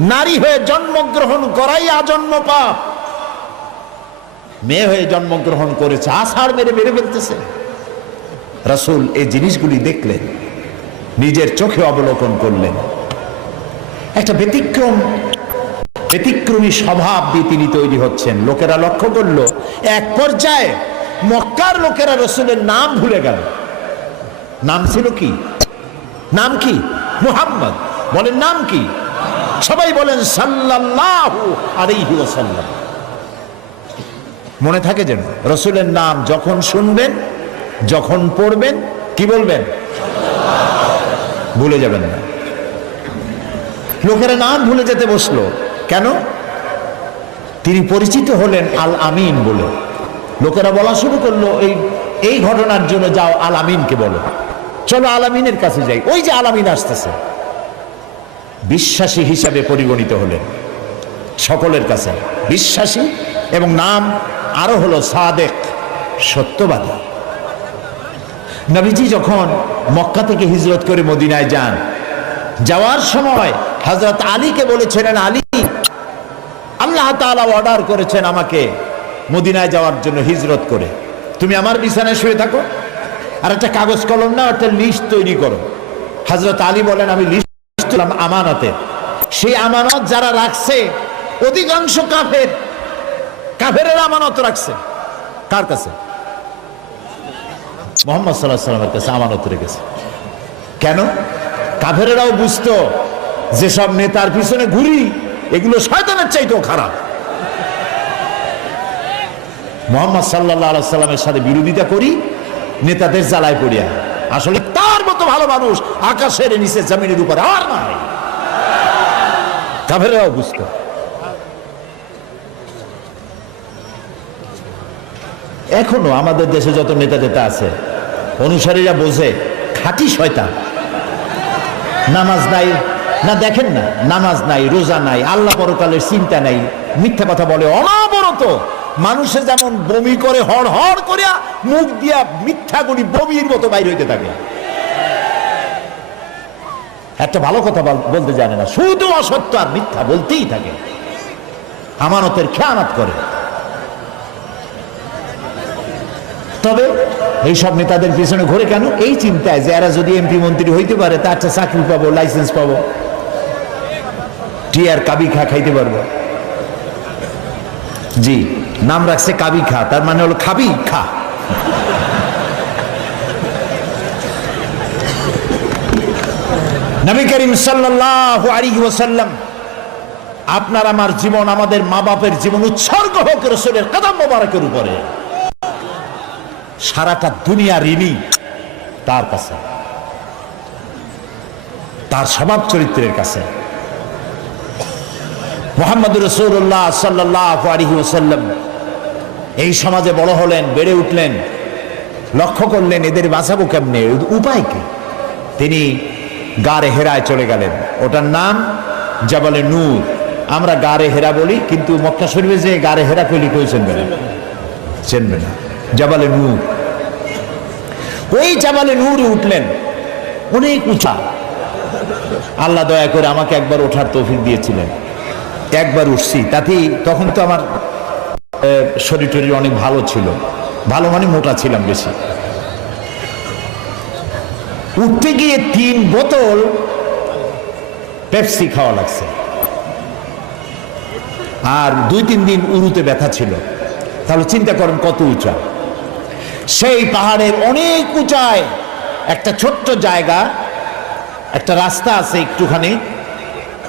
নারী হয়ে জন্মগ্রহণ করাই আজন্ম পাপ। মেয়ে হয়ে জন্মগ্রহণ করেছে, আষাঢ় মেরে মেরে ফেলতেছে। রাসূল এই জিনিসগুলি দেখলেন, নিজের চোখে অবলোকন করলেন। একটা ব্যতিক্রম, ব্যতিক্রমী স্বভাব দিয়ে তিনি তৈরি হচ্ছেন। লোকেরা লক্ষ্য করল, এক পর্যায়ে মক্কার লোকেরা রসুলের নাম ভুলে গেল। নাম ছিল কি? নাম কি? মুহাম্মদ। বলেন, নাম কি? সবাই বলেন সাল্লাল্লাহু আলাইহি ওয়াসাল্লাম। মনে থাকে যেন রসুলের নাম যখন শুনবেন, যখন পড়বেন, কি বলবেন? ভুলে যাবেন না। লোকেরা নাম ভুলে যেতে বসল। কেন? তিনি পরিচিত হলেন আল আমিন বলে। লোকেরা বলা শুরু করল, এই এই ঘটনার জন্য যাও আল আমিনকে বলো। চলো আল আমিনের কাছে যাই। ওই যে আল আমিন আসতেছে। বিশ্বাসী হিসাবে পরিগণিত হলেন। সকলের কাছে বিশ্বাসী এবং নাম আরও হলো সাদেক, সত্যবাদী। নবীজি যখন মক্কা থেকে হিজরত করে মদিনায় যান, যাওয়ার সময় হজরত আলীকে বলেছিলেন, আলী, আল্লাহ তাআলা অর্ডার করেছেন আমাকে মদিনায় যাওয়ার জন্য হিজরত করে। তুমি আমার বিছানায় শুয়ে থাকো। আর একটা কাগজ কলম না একটা লিস্ট তৈরি করো। হজরত আলী বলেন, আমি লিস্ট তুলাম আমানতে। সেই আমানত যারা রাখছে, অধিকাংশ কাফের কাফের আমানত রাখছে। কার কাছে? মোহাম্মদ সাল্লাহ সাল্লামের কাছে আমানত রেখেছে। কেন? কাফেরেরাও বুঝতো, যেসব নেতার পিছনে ঘুরি, এগুলো শয়তানের চাইতেও খারাপ। মোহাম্মদ সাল্লাহ সাল্লামের সাথে বিরোধিতা করি, নেতাদের জ্বালায় পড়িয়া আসলে তার মতো ভালো মানুষ আকাশের নিচে জমিনের উপরে আর নাই। কাফেরাও বুঝতো এখনও আমাদের দেশে যত নেতা টেতা আছে, অনুসারীরা বোঝে খাঁটি শয়তান। নামাজ নাই, না দেখেন না, নামাজ নাই, রোজা নাই, আল্লাহ পরকালের চিন্তা নাই, মিথ্যা কথা বলে অনবরত মানুষে যেমন বমি করে হড় হড় করিয়া মুখ দিয়া মিথ্যা করি বমির মতো বাইর হইতে থাকে। একটা ভালো কথা বলতে জানে না। শুধু অসত্য আর মিথ্যা বলতেই থাকে। আমানতের খেয়ানত করে। তবে এই সব নেতাদের পিছনে ঘুরে কেন? এই চিন্তায় যে এরা যদি এমপি মন্ত্রী হইতে পারে তা একটা চাকরি পাবো লাইসেন্স পাবো। টিয়ার কাবি খা খাইতে পারব। জি, নাম রাখছে কাবি খা, তার মানে হলো খাবি খা। নবী করিম সাল্লাল্লাহু আলাইহি ওয়াসাল্লাম, আপনার আমার জীবন, আমাদের মা বাপের জীবন উৎসর্গ হোক রসুলের কদম মোবারকের উপরে। সারাটা দুনিয়া ঋণী তার কাছে। তার স্বভাব চরিত্রের কাছে। মোহাম্মদ রসুল্লাহ সাল্লাহ আলহি ওসাল্লাম এই সমাজে বড় হলেন, বেড়ে উঠলেন, লক্ষ্য করলেন এদের বাঁচাবো কেমনে, উপায় কি? তিনি গারে হেরায় চলে গেলেন। ওটার নাম জাবালে নূর। আমরা গারে হেরা বলি, কিন্তু মক্কা শরীফে যে গারে হেরা কইলি কেউ চেনবে না। চেনবে না। জাবালে নূর। ওই জাবালে নূরে উঠলেন। অনেক উঁচা। আল্লাহ দয়া করে আমাকে একবার ওঠার তৌফিক দিয়েছিলেন। একবার উঠছি। তাতেই তখন তো আমার শরীর টরীর অনেক ভালো ছিল। ভালো মানে মোটা ছিলাম বেশি। উঠতে গিয়ে তিন বোতল পেপসি খাওয়া লাগছে। আর দুই তিন দিন উরুতে ব্যথা ছিল। তাহলে চিন্তা করেন কত উঁচা। সেই পাহাড়ের অনেক উঁচায়, একটা ছোট্ট জায়গা, একটা রাস্তা আছে একটুখানি,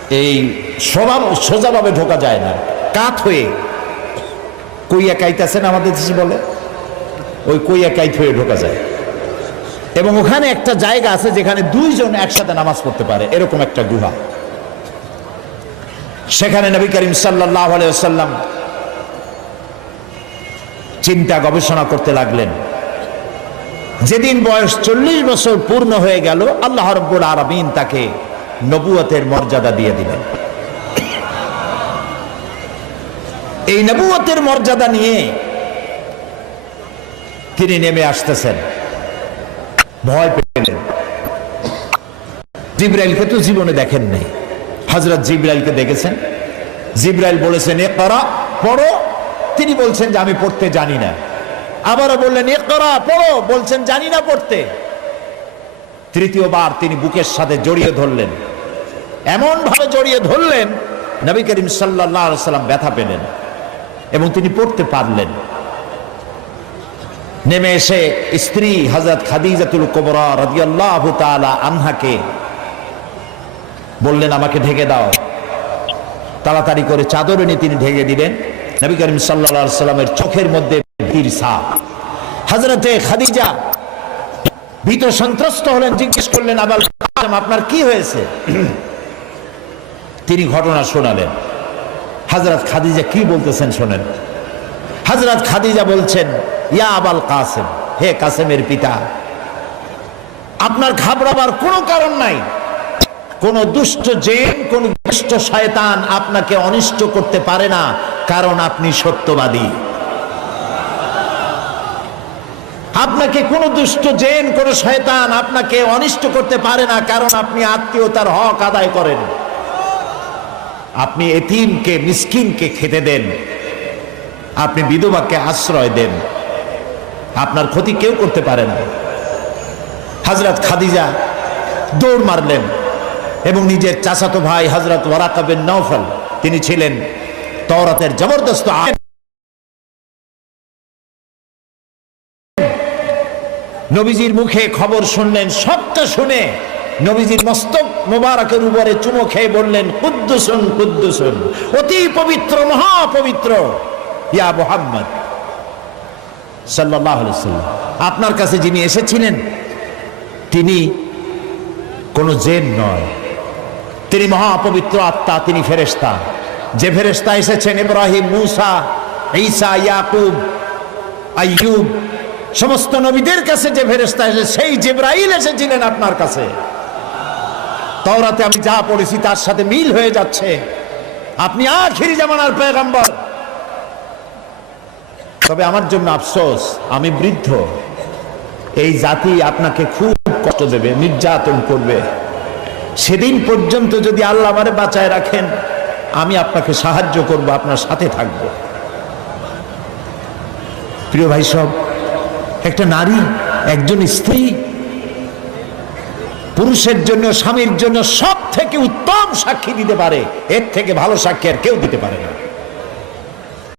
এই সোজা সোজাভাবে ঢোকা যায় না। কাত হয়ে, কইয়া কাইতাছেন আমাদের দেশে বলে, ওই কইয়া কাইত হয়ে ঢোকা যায়। এবং ওখানে একটা জায়গা আছে যেখানে দুইজন একসাথে নামাজ পড়তে পারে, এরকম একটা গুহা। সেখানে নবী করিম সাল্লাহ আলাইসাল্লাম চিন্তা গবেষণা করতে লাগলেন। যেদিন বয়স চল্লিশ বছর পূর্ণ হয়ে গেল, আল্লাহ রব্বুল আরবিন তাকে নবুয়তের মর্যাদা দিয়ে দিলেন। এই নবুয়তের মর্যাদা নিয়ে তিনি নেমে আসতেছেন। ভয় পেলেন জিব্রাইলকে তো জীবনে দেখেন নাই। হজরত জিব্রাইলকে দেখেছেন? জিব্রাইল বলেছেন এ করা পড়ো। তিনি বলছেন যে, আমি পড়তে জানি না। আবারও বললেন এ করা পড়ো। বলছেন, জানি না পড়তে। তৃতীয়বার তিনি বুকের সাথে জড়িয়ে ধরলেন। এমন ভাবে জড়িয়ে ধরলেন, নবী করিম সাল্লাহ সাল্লাম ব্যথা পেলেন এবং তিনি পড়তে পারলেন। নেমে এসে স্ত্রী হজরত খাদিজাতুল কোবরা রাদিয়াল্লাহু তাআলা আনহাকে বললেন, আমাকে ঢেকে দাও। তাড়াতাড়ি করে চাদর এনে তিনি ঢেকে দিলেন। নবী করিম সাল্লাল্লাহু সাল্লামের চোখের মধ্যে ভীর সাপ হজরতে খাদিজা ভীত সন্ত্রস্ত হলেন, জিজ্ঞেস করলেন আবার আপনার কি হয়েছে? তিনি ঘটনা শোনালেন। হজরত খাদিজা কি বলতেছেন শোনেন। হজরত খাদিজা বলছেন ইয়া আবাল কাসেম, হে কাসেমের পিতা, আপনার ঘাবড়াবার কোনো কারণ নাই। কোন দুষ্ট জেন, কোন দুষ্ট শয়তান আপনাকে অনিষ্ট করতে পারে না, কারণ আপনি সত্যবাদী। আপনাকে কোন দুষ্ট জেন, কোন শয়তান আপনাকে অনিষ্ট করতে পারে না, কারণ আপনি আত্মীয়তার হক আদায় করেন। আপনি এতিমকে, মিসকিনকে খেতে দেন। আপনি বিধবাকে আশ্রয় দেন। আপনার ক্ষতি কেউ করতে পারে না। হজরত খাদিজা দৌড় মারলেন এবং নিজের চাচাতো ভাই হজরত ওয়ারাকাবেন নৌফল তিনি ছিলেন তওরাতের জবরদস্ত নবীজির মুখে খবর শুনলেন, সবটা শুনে নবীজির মস্তক মোবারকের উপরে চুমো খেয়ে বললেন, কুদ্দুসুন কুদ্দুসুন, অতি পবিত্র, মহাপবিত্র, ইয়া মোহাম্মদ। সাল্লাহ সাল্লাম। আপনার কাছে যিনি এসেছিলেন, তিনি কোনো জেন নয়। তিনি মহাপবিত্র আত্মা, তিনি ফেরেস্তা যে ফেরেস্তা এসেছেন, ইব্রাহিম, মুসা, ঈসা, ইয়াকুব, আইয়ুব, সমস্ত নবীদের কাছে যে ফেরেস্তা এসে সেই জিব্রাইল এসেছিলেন আপনার কাছে। তওরাতে আমি যা পড়েছি তার সাথে মিল হয়ে যাচ্ছে। আপনি আখিরি জামানার পেগম্বর। তবে আমার জন্য আফসোস, আমি বৃদ্ধ। এই জাতি আপনাকে খুব কষ্ট দেবে, নির্যাতন করবে। সেদিন পর্যন্ত যদি আল্লাহ আমারে বাঁচায় রাখেন, আমি আপনাকে সাহায্য করব, আপনার সাথে থাকব। প্রিয় ভাই সব, একটা নারী, একজন স্ত্রী, পুরুষের জন্য, স্বামীর জন্য সব থেকে উত্তম সাক্ষী দিতে পারে। এর থেকে ভালো সাক্ষী আর কেউ দিতে পারে না।